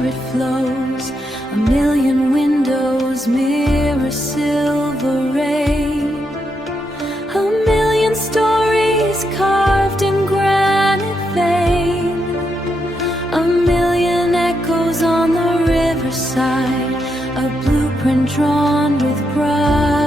where it flows. A million windows mirror silver rain. A million stories carved in granite vein. A million echoes on the riverside. A blueprint drawn with pride.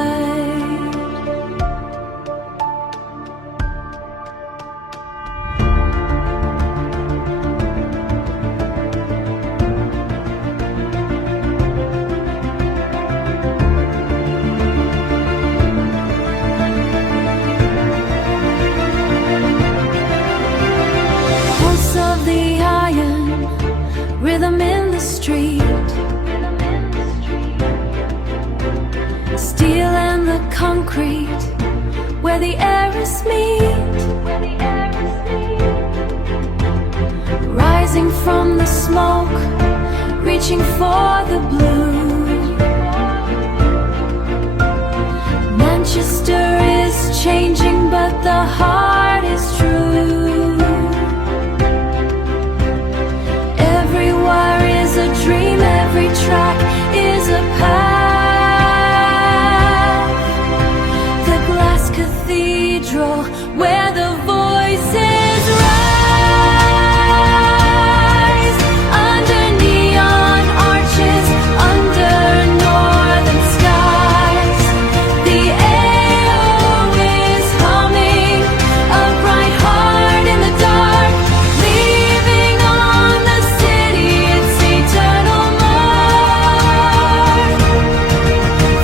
Rhythm in the street, steel and the concrete, where the arrows meet, rising from the smoke, reaching for the blue. Manchester is changing, but the heart is true. Everywhere is a dream, every track is a path. The glass cathedral where the voices rise. Under neon arches, under northern skies. The AO is humming, a bright heart in the dark, leaving on the city its eternal mark.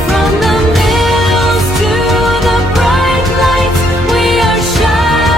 From the mills to the bright lights, we are shining.